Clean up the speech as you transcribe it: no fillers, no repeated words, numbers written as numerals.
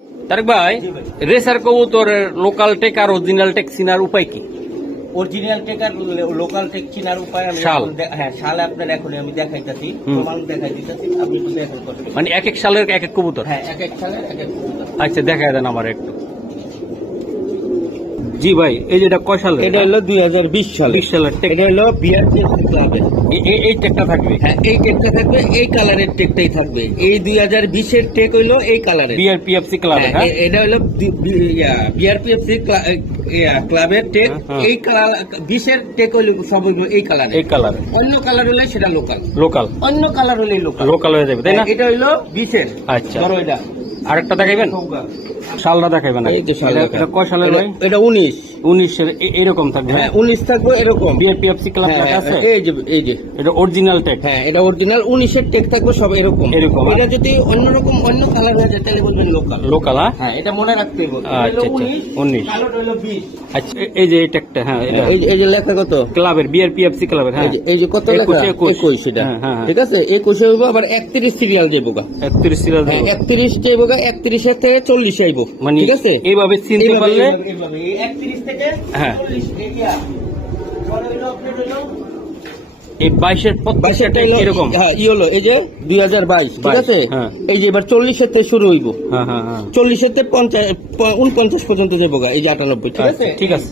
তারেক ভাই, রেসার কবুতরের local take আর original take চিনার উপায় কি? অরিজিনাল টেক আর লোকাল টেক চিনার উপায় আমি শাল। হ্যাঁ শাল আপনার এখন আমি দেখাইতেছি, প্রমাণ দেখাই দিতেছি, আপনি একটু দেখেন কষ্ট করে। মানে এক এক সালের এক এক কবুতর। হ্যাঁ এক এক সালের এক এক কবুতর। আচ্ছা, দেখায় দেন আমার একটু। জি ভাই, এই যেটা কয় সালের? এটা হলো 2020 সালে। 20 সালের টেক। এটা হলো বিআরপিএফসি ক্লাবের। এই টেকটা থাকবে। হ্যাঁ এই টেকটা থাকবে, এই কালারের টেকটাই থাকবে। এই 2020 এর টেক হইলো এই কালারের। BRPFC club. হ্যাঁ, এটা হলো বিআরপিএফসি ক্লাবের টেক। হ্যাঁ। এই কালার 20 এর টেক হইলো সব হইলো এই কালারের। এই কালার অন্য কালার হলে সেটা লোকাল, লোকাল অন্য কালার হলে লোকাল। লোকাল হয়ে যাবে, তাই না? এটা হইলো 20 এর। আচ্ছা, ধরো এটা আরেকটা দেখাইবেন? সালটা দেখাইবেন? এই যে সাল এটা- দেখাই। এটা কয় সালের ভাই? এটা 19। 19 এরকম থাকবে। হ্যাঁ 19 থাকবে এরকম। বিআরপিএফসি ক্লাব হ্যাঁ, আছে। এই যে এটা অরিজিনাল টেক। হ্যাঁ এটা অরিজিনাল 19 এর টেক থাকবে সব এরকম। এরকম, এটা যদি অন্যরকম অন্য কালার হয়ে যায় তাহলে বলবেন লোকাল। লোকাল। হ্যাঁ এটা মনে রাখতে হবে। আচ্ছা, আচ্ছা, 19 কালোটা হলো 20। আচ্ছা, এই যে এই টেকটা, হ্যাঁ এটা এই যে লেখা কত ক্লাবের, বিআরপিএফসি ক্লাবের। হ্যাঁ, এই যে কত লেখা 21 এটা। হ্যাঁ, হ্যাঁ, হ্যাঁ। ঠিক আছে 21 হইব, আবার 31 সিরিয়াল যাইব গা। 31 সিরিয়াল। হ্যাঁ 31 যাইব গা, 31 এর থেকে 40 আইব। মানে ঠিক আছে এইভাবে চিনতে এইভাবে, পারলে। এইভাবে, এই 31 থেকে হ্যাঁ। 40 এরিয়া পরে হইলো আপনার হইলো এই 22-এর প্রত্যেকটা টেক এরকম। হ্যাঁ ই হলো এই যে 2022। ঠিক আছে হ্যাঁ। এই যে এবার 40 এর থেকে শুরু হইব। হ্যাঁ, হ্যাঁ, হ্যাঁ। 40 এর থেকে 49 পর্যন্ত যাইব গা, এই যে 98। ঠিক আছে ঠিক আছে।